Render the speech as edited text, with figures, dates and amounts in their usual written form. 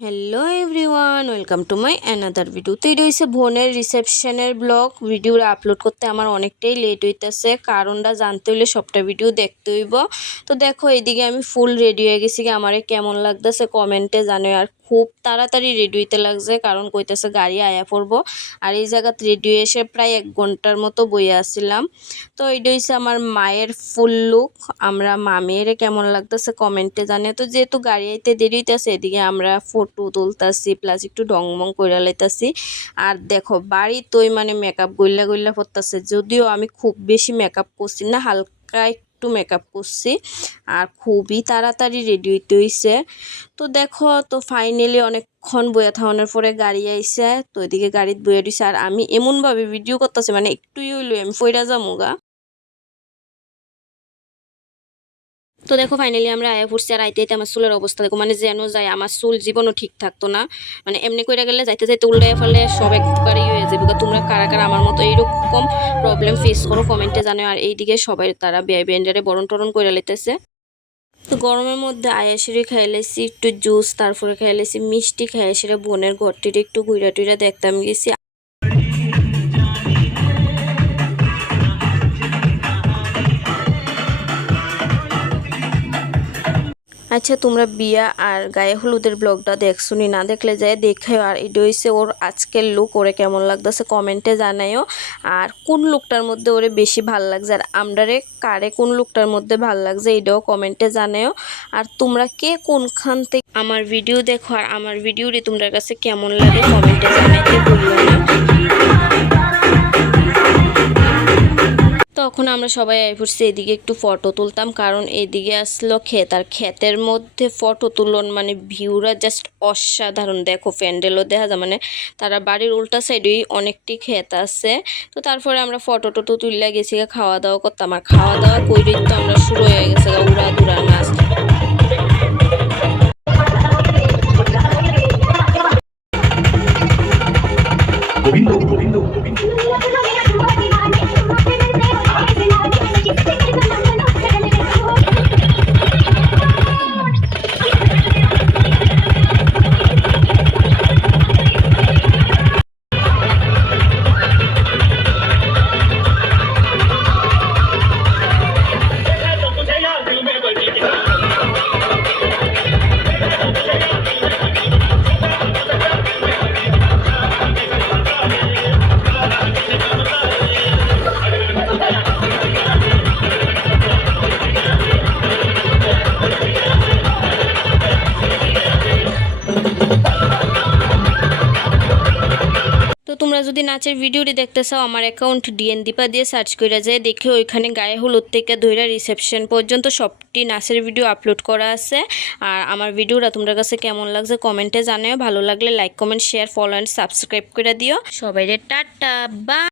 Hello everyone, welcome to my another video. তো এটা হচ্ছে বোনের রিসেপশনের ব্লগ। ভিডিওটা আপলোড করতে আমার অনেকটাই লেট হইতেছে, কারণটা জানতে হইলে সবটা ভিডিও দেখতে হইব। তো দেখো, এইদিকে আমি ফুল রেডি হয়ে গেছি, আমারে কেমন লাগতেছে কমেন্টে জানো। আর খুব তাড়াতাড়ি রেডি হইতে লাগছে, কারণ কইতেছে গাড়ি আয়া পড়বো। আর এই জায়গাতে রেডি হয়ে এসে প্রায় 1 ঘন্টার মতো বইয়ে আসছিলাম। তো এটা হচ্ছে আমার মায়ের ফুল লুক। আমরা মামের কেমন লাগতেছে কমেন্টে জানে। তো যেহেতু গাড়ি আইতে দেরি হইতেছে, এদিকে আমরা ফটো তুলতাছি প্লাস একটু ডংমং কইরা লাইতাছি। আর দেখো বাড়ি তোই মানে মেকআপ গইলা গইলা পড়তাছে, যদিও আমি খুব বেশি মেকআপ করছি না, হালকা একটু মেকআপ করছি। আর খুবই তাড়াতাড়ি রেডি হইতে হইছে। তো দেখো, তো ফাইনালি অনেকক্ষণ বইয়া থাকানোর পরে গাড়ি আইছে। তো এদিকে গাড়িতে বইয়া দিছে, আর আমি এমনভাবে ভিডিও করতেছি মানে একটুই হইলো আমি ফইরা যামুগা। তো দেখো ফাইনালি আমরা আয়া পড়ছি। আর আইতে আইতে আমার চুলের অবস্থা দেখো, মানে যেন যায় আমার চুল জীবনও ঠিক থাকতো না। মানে এমনি কইরা গেলে যাইতে যাইতে উল্টায় ফেলে সব একবারই হয়ে যাবে। তোমরা কারা কারা আমার মতো এইরকম প্রবলেম ফেস করো কমেন্টে জানো। আর এইদিকে সবাই তারা বেন্ডারে বরণ টরণ করে লেতেছে। তো গরমের মধ্যে আয়াসিরে খাইলেছি একটু জুস, তারপরে খাইলেছি মিষ্টি, খাইয়াসিরে বোনের ঘরটির একটু ঘুরা টুইরা দেখতাম গেছি। আচ্ছা, তোমরা বিয়া আর গায়ে হলুদের ব্লগটা দেখছো নি? না দেখলে যায় দেখাও। আর এটা হইছে ওর আজকের লুক, ওরে কেমন লাগতেছে কমেন্টে জানাইও। আর কোন লুকটার মধ্যে ওরে বেশি ভাল লাগছে, আর আমরারে কারে কোন লুকটার মধ্যে ভাল লাগছে এটাও কমেন্টে জানাইও। আর তোমরা কে কোনখান থেকে আমার ভিডিও দেখো, আর আমার ভিডিওটি তোমাদের কাছে কেমন লাগে কমেন্টে জানাইতে ভুলিও না। তখন আমরা সবাই আই পড়ছি এদিকে একটু ফটো তুলতাম, কারণ এদিকে আসলো ক্ষেত। আর ক্ষেতের মধ্যে ফটো তুলন মানে ভিউরা জাস্ট অসাধারণ। দেখো প্যান্ডেলও দেখা যায়, মানে তারা বাড়ির উল্টা সাইডেই অনেকটি ক্ষেত আছে। তো তারপরে আমরা ফটো টটো তুললে গেছি, খাওয়া দাওয়া করতাম। আর খাওয়া দাওয়া কইরেই তো আমরা শুরু হয়ে গেছে উড়া দুরা নাচ। গোবিন্দ গোবিন্দ গোবিন্দ। তো তোমরা যদি নাচের ভিডিওটি দেখতে চাও, আমার অ্যাকাউন্ট ডিএন দীপা দিয়ে সার্চ করে যায় দেখে ওইখানে গায়ে হলুদ থেকে ধইরা রিসেপশন পর্যন্ত সবটি নাচের ভিডিও আপলোড করা আছে। আর আমার ভিডিওটা তোমাদের কাছে কেমন লাগছে কমেন্টে জানাও। ভালো লাগলে like comment share follow and subscribe করে দিও। সবাইরে টাটা বা।